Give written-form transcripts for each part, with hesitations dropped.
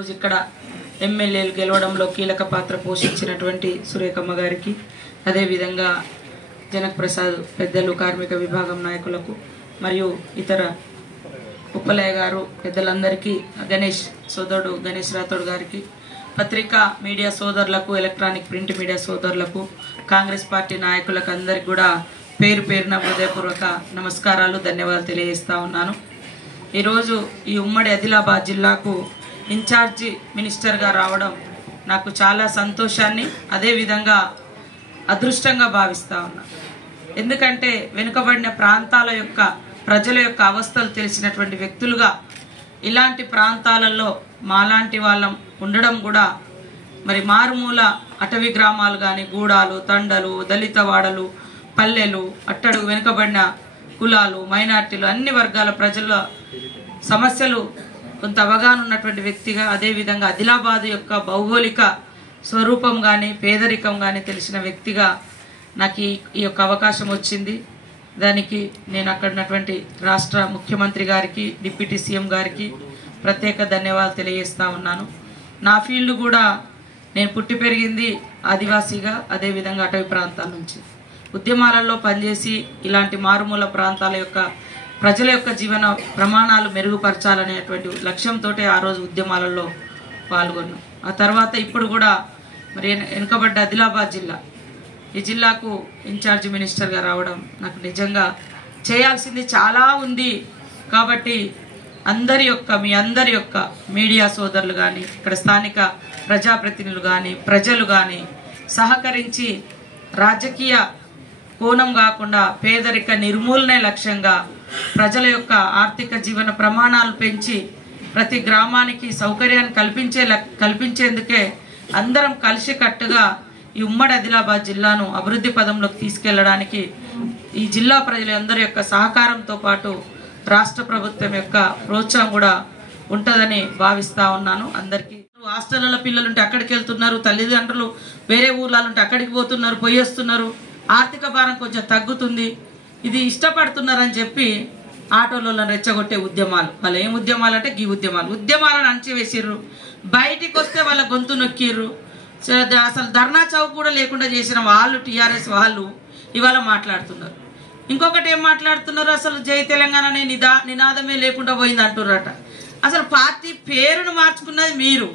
ఈరోజు ఇక్కడ ఎమ్మెల్యేలు గెలవడంలో కీలక పాత్ర పోషించినటువంటి సురేఖమ్మ గారికి, అదేవిధంగా జనక్ ప్రసాద్ పెద్దలు, కార్మిక విభాగం నాయకులకు మరియు ఇతర ఉప్పలయ్య గారు పెద్దలందరికీ, గణేష్ సోదరుడు గణేష్ రాథోడ్ గారికి, పత్రికా మీడియా సోదరులకు, ఎలక్ట్రానిక్ ప్రింట్ మీడియా సోదరులకు, కాంగ్రెస్ పార్టీ నాయకులకు అందరికి కూడా పేరు పేరున హృదయపూర్వక నమస్కారాలు, ధన్యవాదాలు తెలియజేస్తా ఉన్నాను. ఈరోజు ఈ ఉమ్మడి ఆదిలాబాద్ జిల్లాకు ఇన్ఛార్జి మినిస్టర్గా రావడం నాకు చాలా సంతోషాన్ని, అదేవిధంగా అదృష్టంగా భావిస్తా ఉన్నా. ఎందుకంటే వెనుకబడిన ప్రాంతాల యొక్క ప్రజల యొక్క అవస్థలు తెలిసినటువంటి వ్యక్తులుగా ఇలాంటి ప్రాంతాలలో మాలాంటి వాళ్ళం ఉండడం కూడా, మరి మారుమూల అటవీ గ్రామాలు కానీ, గూడాలు, తండలు, దళిత వాడలు, పల్లెలు, అట్టడుగు వెనుకబడిన కులాలు, మైనార్టీలు, అన్ని వర్గాల ప్రజల సమస్యలు కొంత అవగాహన ఉన్నటువంటి వ్యక్తిగా, అదేవిధంగా ఆదిలాబాద్ యొక్క భౌగోళిక స్వరూపం కానీ, పేదరికం కానీ తెలిసిన వ్యక్తిగా నాకు ఈ యొక్క అవకాశం వచ్చింది. దానికి నేను అక్కడ ఉన్నటువంటి రాష్ట్ర ముఖ్యమంత్రి గారికి, డిప్యూటీ సీఎం గారికి ప్రత్యేక ధన్యవాదాలు తెలియజేస్తా ఉన్నాను. నా ఫీల్డ్ కూడా నేను పుట్టి పెరిగింది ఆదివాసీగా, అదేవిధంగా అటవీ ప్రాంతాల నుంచి ఉద్యమాలలో పనిచేసి ఇలాంటి మారుమూల ప్రాంతాల యొక్క ప్రజల యొక్క జీవన ప్రమాణాలు మెరుగుపరచాలనేటువంటి లక్ష్యంతో ఆ రోజు ఉద్యమాలలో పాల్గొన్నాం. ఆ తర్వాత ఇప్పుడు కూడా మరి వెనుకబడ్డ ఆదిలాబాద్ జిల్లా, ఈ జిల్లాకు ఇన్ఛార్జి మినిస్టర్గా రావడం నాకు నిజంగా చేయాల్సింది చాలా ఉంది. కాబట్టి మీ అందరి యొక్క మీడియా సోదరులు కానీ, ఇక్కడ స్థానిక ప్రజాప్రతినిధులు కానీ, ప్రజలు కానీ సహకరించి రాజకీయ కోణం కాకుండా పేదరిక నిర్మూలనే లక్ష్యంగా ప్రజల యొక్క ఆర్థిక జీవన ప్రమాణాలు పెంచి ప్రతి గ్రామానికి సౌకర్యాన్ని కల్పించేందుకే అందరం కలిసికట్టుగా ఈ ఉమ్మడి ఆదిలాబాద్ జిల్లాను అభివృద్ధి పదంలోకి తీసుకెళ్లడానికి ఈ జిల్లా ప్రజలందరి యొక్క సహకారంతో పాటు రాష్ట్ర ప్రభుత్వం యొక్క ప్రోత్సాహం కూడా ఉంటుందని భావిస్తా ఉన్నాను. అందరికీ హాస్టళ్ల పిల్లలుంటే అక్కడికి వెళ్తున్నారు, తల్లిదండ్రులు వేరే ఊర్లాలుంటే అక్కడికి పోతున్నారు, పోయేస్తున్నారు, ఆర్థిక భారం కొంచెం తగ్గుతుంది, ఇది ఇష్టపడుతున్నారని చెప్పి ఆటోలలో రెచ్చగొట్టే ఉద్యమాలు. వాళ్ళు ఏం ఉద్యమాలు అంటే ఈ ఉద్యమాలను అణచివేసిర్రు. బయటికి వస్తే వాళ్ళ గొంతు నొక్కిర్రు. అసలు ధర్నా చౌక్ కూడా లేకుండా చేసిన వాళ్ళు, టీఆర్ఎస్ వాళ్ళు ఇవాళ మాట్లాడుతున్నారు. ఇంకొకటి ఏం మాట్లాడుతున్నారు, అసలు జై తెలంగాణ అనే నినాదమే లేకుండా పోయింది అంటున్నారట. అసలు పార్టీ పేరును మార్చుకున్నది మీరు.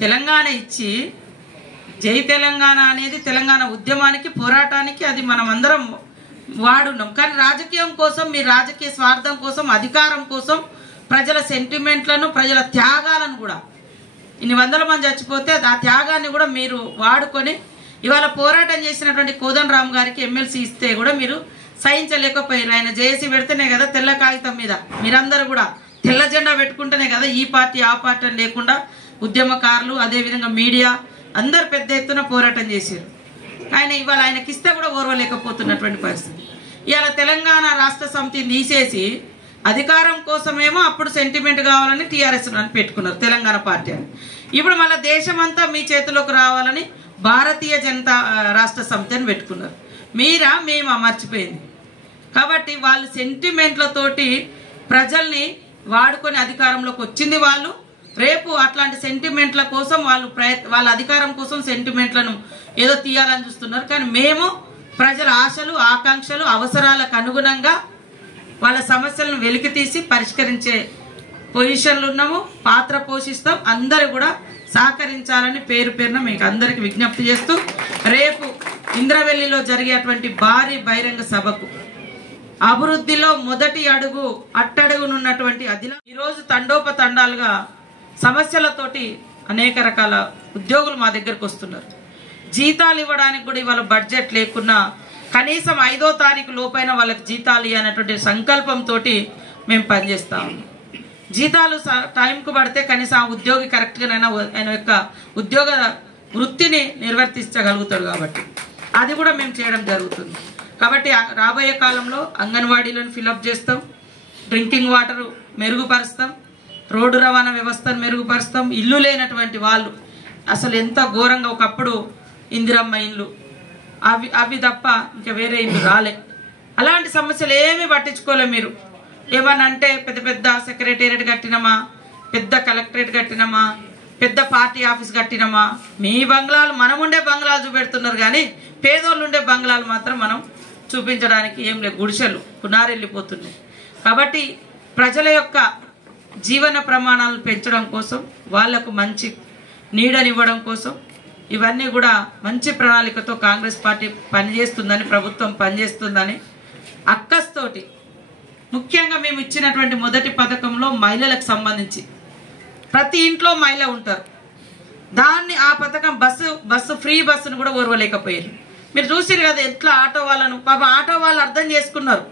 తెలంగాణ ఇచ్చి జై తెలంగాణ అనేది తెలంగాణ ఉద్యమానికి, పోరాటానికి అది మనం అందరం వాడున్నాం. కానీ రాజకీయం కోసం, మీ రాజకీయ స్వార్థం కోసం, అధికారం కోసం ప్రజల సెంటిమెంట్లను, ప్రజల త్యాగాలను కూడా, ఇన్ని వందల మంది చచ్చిపోతే ఆ త్యాగాన్ని కూడా మీరు వాడుకొని ఇవాళ పోరాటం చేసినటువంటి కోదండరామ్ గారికి ఎమ్మెల్సీ ఇస్తే కూడా మీరు సహించలేకపోయారు. ఆయన జేఏసీ పెడితేనే కదా తెల్ల కాగితం మీద మీరందరూ కూడా తెల్ల జెండా పెట్టుకుంటేనే కదా ఈ పార్టీ ఆ పార్టీ అని లేకుండా ఉద్యమకారులు, అదేవిధంగా మీడియా అందరు పెద్ద ఎత్తున పోరాటం చేశారు. ఇవాళ ఆయనకి ఇస్తే కూడా ఓర్వలేకపోతున్నటువంటి పరిస్థితి. ఇవాళ తెలంగాణ రాష్ట్ర సమితిని తీసేసి అధికారం కోసమేమో అప్పుడు సెంటిమెంట్ కావాలని టీఆర్ఎస్ అని పెట్టుకున్నారు, తెలంగాణ పార్టీ అని. ఇప్పుడు మళ్ళీ దేశం అంతా మీ చేతిలోకి రావాలని భారతీయ జనతా రాష్ట్ర సమితి అని పెట్టుకున్నారు. మేమా మర్చిపోయింది. కాబట్టి వాళ్ళు సెంటిమెంట్లతోటి ప్రజల్ని వాడుకొని అధికారంలోకి వచ్చింది వాళ్ళు. రేపు అట్లాంటి సెంటిమెంట్ల కోసం వాళ్ళ అధికారం కోసం సెంటిమెంట్లను ఏదో తీయాలని చూస్తున్నారు. కానీ మేము ప్రజల ఆశలు, ఆకాంక్షలు, అవసరాలకు అనుగుణంగా వాళ్ళ సమస్యలను వెలికి తీసి పరిష్కరించే పొజిషన్లు ఉన్నాము, పాత్ర పోషిస్తాం. అందరూ కూడా సహకరించాలని పేరు పేరున మీకు అందరికి విజ్ఞప్తి చేస్తూ, రేపు ఇంద్రవెల్లిలో జరిగేటువంటి భారీ బహిరంగ సభకు అభివృద్ధిలో మొదటి అడుగు అట్టడుగునున్నటువంటి ఈరోజు తండోపతండాలుగా సమస్యలతోటి అనేక రకాల ఉద్యోగులు మా దగ్గరకు వస్తున్నారు. జీతాలు ఇవ్వడానికి కూడా ఇవాళ బడ్జెట్ లేకున్నా కనీసం 5వ తారీఖు లోపైన వాళ్ళకి జీతాలు ఇవ్వనటువంటి సంకల్పంతో మేము పనిచేస్తాము. జీతాలు టైంకు పడితే కనీసం ఆ ఉద్యోగి కరెక్ట్గానైనా ఆయన యొక్క ఉద్యోగ వృత్తిని నిర్వర్తించగలుగుతాడు. కాబట్టి అది కూడా మేము చేయడం జరుగుతుంది. కాబట్టి రాబోయే కాలంలో అంగన్వాడీలను ఫిలప్ చేస్తాం, డ్రింకింగ్ వాటర్ మెరుగుపరుస్తాం, రోడ్డు రవాణా వ్యవస్థను మెరుగుపరుస్తాం. ఇల్లు లేనటువంటి వాళ్ళు అసలు ఎంత ఘోరంగా, ఒకప్పుడు ఇందిరమ్మ ఇల్లు అవి తప్ప ఇంకా వేరే ఇల్లు రాలే. అలాంటి సమస్యలు ఏమీ పట్టించుకోలే మీరు. ఏమన్నా అంటే పెద్ద పెద్ద సెక్రటేరియట్ కట్టినమా, పెద్ద కలెక్టరేట్ కట్టినమా, పెద్ద పార్టీ ఆఫీస్ కట్టినమా? మీ బంగ్లాలు, మనం ఉండే బంగ్లాలు చూపెడుతున్నారు కానీ పేదోళ్ళు ఉండే బంగ్లాలు మాత్రం మనం చూపించడానికి ఏం లేదు, గుడిసెలు పునారెళ్ళిపోతున్నాయి. కాబట్టి ప్రజల యొక్క జీవన ప్రమాణాలను పెంచడం కోసం, వాళ్లకు మంచి నీడనివ్వడం కోసం ఇవన్నీ కూడా మంచి ప్రణాళికతో కాంగ్రెస్ పార్టీ పనిచేస్తుందని, ప్రభుత్వం పనిచేస్తుందని అక్కస్తోటి, ముఖ్యంగా మేము ఇచ్చినటువంటి మొదటి పథకంలో మహిళలకు సంబంధించి ప్రతి ఇంట్లో మహిళ ఉంటారు. దాన్ని ఆ పథకం బస్సు ఫ్రీ బస్సును కూడా ఓర్వలేకపోయారు. మీరు చూసిరు కదా ఎట్లా ఆటో వాళ్ళను, పాపం ఆటో వాళ్ళు అర్థం చేసుకున్నారు.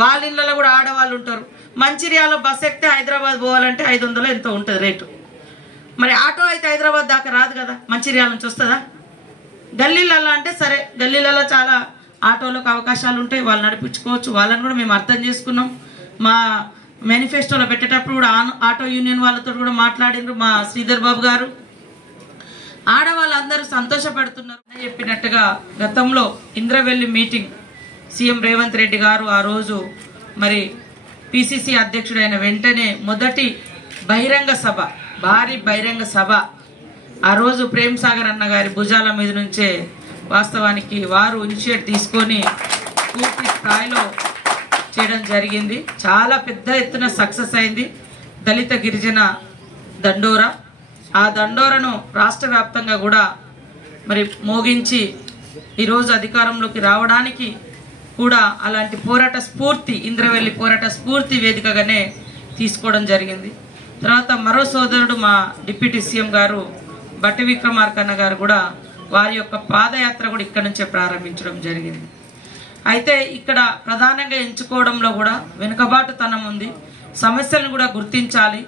వాళ్ళ ఇళ్ళలో కూడా ఆడవాళ్ళు ఉంటారు. మంచిర్యాల బస్సు ఎక్కితే హైదరాబాద్ పోవాలంటే 500 ఎంతో ఉంటుంది రేటు. మరి ఆటో అయితే హైదరాబాద్ దాకా రాదు కదా, మంచిర్యాల నుంచి వస్తుందా? గల్లీలలో అంటే సరే, గల్లీలలో చాలా ఆటోలకు అవకాశాలు ఉంటాయి, వాళ్ళు నడిపించుకోవచ్చు. వాళ్ళని కూడా మేము అర్థం చేసుకున్నాం. మా మేనిఫెస్టోలో పెట్టేటప్పుడు కూడా ఆటో యూనియన్ వాళ్ళతో కూడా మాట్లాడినారు మా శ్రీధర్ బాబు గారు. ఆడవాళ్ళందరూ సంతోషపడుతున్నారు చెప్పినట్టుగా. గతంలో ఇంద్రవెల్లి మీటింగ్ సీఎం రేవంత్ రెడ్డి గారు ఆ రోజు మరి పిసిసి అధ్యక్షుడైన వెంటనే మొదటి బహిరంగ సభ, భారీ బహిరంగ సభ ఆ రోజు ప్రేమ్ సాగర్ అన్న గారి భుజాల మీద నుంచే వాస్తవానికి వారు ఇనిషియేట్ తీసుకొని పూర్తి స్థాయిలో చేయడం జరిగింది. చాలా పెద్ద ఎత్తున సక్సెస్ అయింది. దళిత గిరిజన దండోరా, ఆ దండోరను రాష్ట్ర వ్యాప్తంగా కూడా మరి మోగించి ఈరోజు అధికారంలోకి రావడానికి కూడా అలాంటి పోరాట స్ఫూర్తి, ఇంద్రవెల్లి పోరాట స్ఫూర్తి వేదికగానే తీసుకోవడం జరిగింది. తర్వాత మరో సోదరుడు మా డిప్యూటీ సీఎం గారు బట్టి విక్రమార్కన్న గారు కూడా వారి యొక్క పాదయాత్ర కూడా ఇక్కడ నుంచే ప్రారంభించడం జరిగింది. అయితే ఇక్కడ ప్రధానంగా ఎంచుకోవడంలో కూడా వెనుకబాటుతనం ఉంది. సమస్యలను కూడా గుర్తించాలి,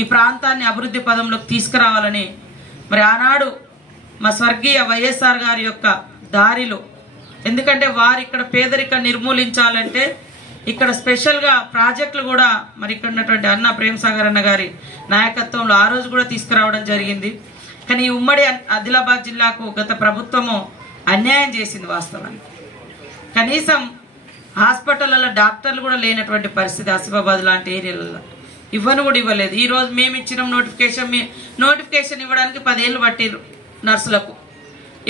ఈ ప్రాంతాన్ని అభివృద్ధి పదంలోకి తీసుకురావాలని మరి ఆనాడు మా స్వర్గీయ వైఎస్ఆర్ గారి యొక్క దారిలో, ఎందుకంటే వారు ఇక్కడ పేదరిక నిర్మూలించాలంటే ఇక్కడ స్పెషల్గా ప్రాజెక్టులు కూడా మరి ఇక్కడ ఉన్నటువంటి అన్న ప్రేమ్ సాగర్ అన్న గారి నాయకత్వంలో ఆ రోజు కూడా తీసుకురావడం జరిగింది. కానీ ఈ ఉమ్మడి ఆదిలాబాద్ జిల్లాకు గత ప్రభుత్వము అన్యాయం చేసింది. వాస్తవానికి కనీసం హాస్పిటల్లో డాక్టర్లు కూడా లేనటువంటి పరిస్థితి ఆసిఫాబాద్ లాంటి ఏరియాలలో ఇవ్వను కూడా ఇవ్వలేదు. ఈ రోజు మేము ఇచ్చిన నోటిఫికేషన్ ఇవ్వడానికి 10 ఏళ్ళు పట్టిరు నర్సులకు.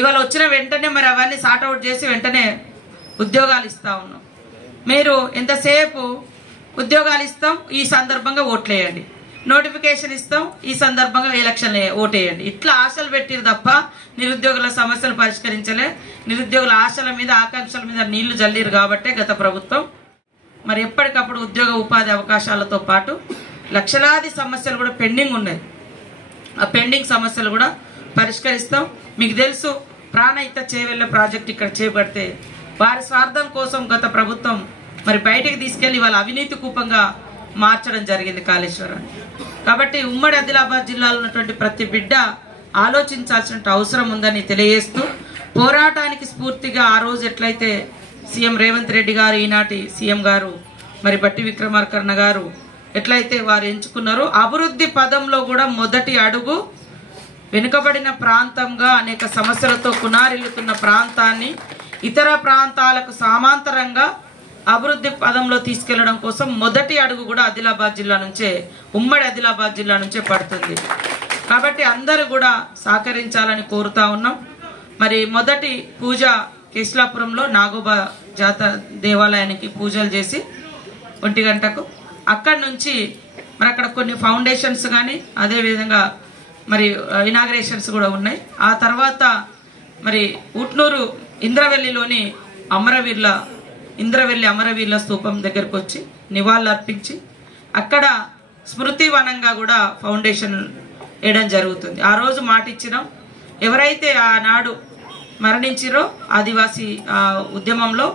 ఇవాళ వచ్చిన వెంటనే మరి అవన్నీ సార్ట్అవుట్ చేసి వెంటనే ఉద్యోగాలు ఇస్తా ఉన్నాం. మీరు ఎంతసేపు ఉద్యోగాలు ఇస్తాం, ఈ సందర్భంగా ఓట్లేయండి, నోటిఫికేషన్ ఇస్తాం, ఈ సందర్భంగా ఎలక్షన్ ఓటేయండి, ఇట్లా ఆశలు పెట్టిరు తప్ప నిరుద్యోగుల సమస్యలు పరిష్కరించలే. నిరుద్యోగుల ఆశల మీద, ఆకాంక్షల మీద నీళ్లు జల్లిరు కాబట్టే గత ప్రభుత్వం మరి ఎప్పటికప్పుడు ఉద్యోగ ఉపాధి అవకాశాలతో పాటు లక్షలాది సమస్యలు కూడా పెండింగ్ ఉన్నాయి. ఆ పెండింగ్ సమస్యలు కూడా పరిష్కరిస్తాం. మీకు తెలుసు, ప్రాణహిత చేవెళ్ల ప్రాజెక్ట్ ఇక్కడ చేపడితే వారి స్వార్థం కోసం గత ప్రభుత్వం మరి బయటకు తీసుకెళ్లి వాళ్ళ అవినీతి కూపంగా మార్చడం జరిగింది కాళేశ్వరాన్ని. కాబట్టి ఉమ్మడి ఆదిలాబాద్ జిల్లాలో ఉన్నటువంటి ప్రతి బిడ్డ ఆలోచించాల్సిన అవసరం ఉందని తెలియజేస్తూ, పోరాటానికి స్ఫూర్తిగా ఆ రోజు ఎట్లయితే సీఎం రేవంత్ రెడ్డి గారు, ఈనాటి సీఎం గారు మరి బట్టి విక్రమార్కన్న గారు ఎట్లయితే వారు ఎంచుకున్నారో, అభివృద్ధి పదంలో కూడా మొదటి అడుగు వెనుకబడిన ప్రాంతంగా అనేక సమస్యలతో కునారిల్లుతున్న ప్రాంతాన్ని ఇతర ప్రాంతాలకు సమాంతరంగా అభివృద్ధి పదంలో తీసుకెళ్లడం కోసం మొదటి అడుగు కూడా ఆదిలాబాద్ జిల్లా నుంచే, ఉమ్మడి ఆదిలాబాద్ జిల్లా నుంచే పడుతుంది. కాబట్టి అందరూ కూడా సహకరించాలని కోరుతా ఉన్నాం. మరి మొదటి పూజ కేశలాపురంలో నాగోబా జాతర దేవాలయానికి పూజలు చేసి 1 గంటకు అక్కడి నుంచి మరి అక్కడ కొన్ని ఫౌండేషన్స్ కానీ అదేవిధంగా మరి ఇనాగ్రేషన్స్ కూడా ఉన్నాయి. ఆ తర్వాత మరి ఉట్నూరు ఇంద్రవెల్లిలోని ఇంద్రవెల్లి అమరవీర్ల స్తూపం దగ్గరకు వచ్చి నివాళులు అర్పించి అక్కడ స్మృతి వనంగా కూడా ఫౌండేషన్ వేయడం జరుగుతుంది. ఆ రోజు మాట ఇచ్చినాం, ఎవరైతే ఆనాడు మరణించిరో ఆదివాసీ ఉద్యమంలో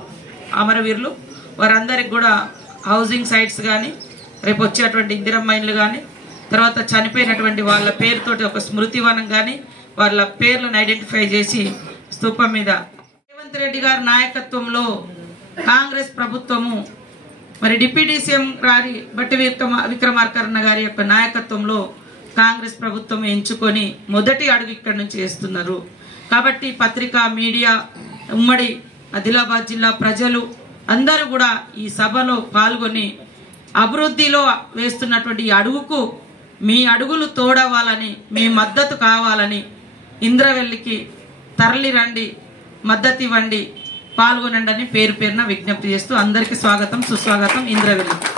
అమరవీరులు వారందరికి కూడా హౌసింగ్ సైట్స్ కానీ, రేపు వచ్చేటువంటి ఇందిరమ్మ ఇండ్లు కానీ, తర్వాత చనిపోయినటువంటి వాళ్ళ పేరుతోటి ఒక స్మృతి వనం కానీ వాళ్ళ పేర్లను ఐడెంటిఫై చేసి స్తూపం మీద రేవంత్ రెడ్డి గారి నాయకత్వంలో కాంగ్రెస్ ప్రభుత్వము మరి డిప్యూటీ సీఎం గారి బట్టి విక్రమార్కన్న గారి యొక్క నాయకత్వంలో కాంగ్రెస్ ప్రభుత్వం ఎంచుకొని మొదటి అడుగు ఇక్కడి నుంచి వేస్తున్నారు. కాబట్టి పత్రికా, మీడియా, ఉమ్మడి ఆదిలాబాద్ జిల్లా ప్రజలు అందరూ కూడా ఈ సభలో పాల్గొని అభివృద్ధిలో వేస్తున్నటువంటి ఈ అడుగుకు మీ అడుగులు తోడవాలని, మీ మద్దతు కావాలని ఇంద్రవెల్లికి తరలి రండి, మద్దతు ఇవ్వండి, పాల్గొనండి అని పేరు పేరున విజ్ఞప్తి చేస్తూ అందరికీ స్వాగతం సుస్వాగతం. ఇంద్రవెల్లి.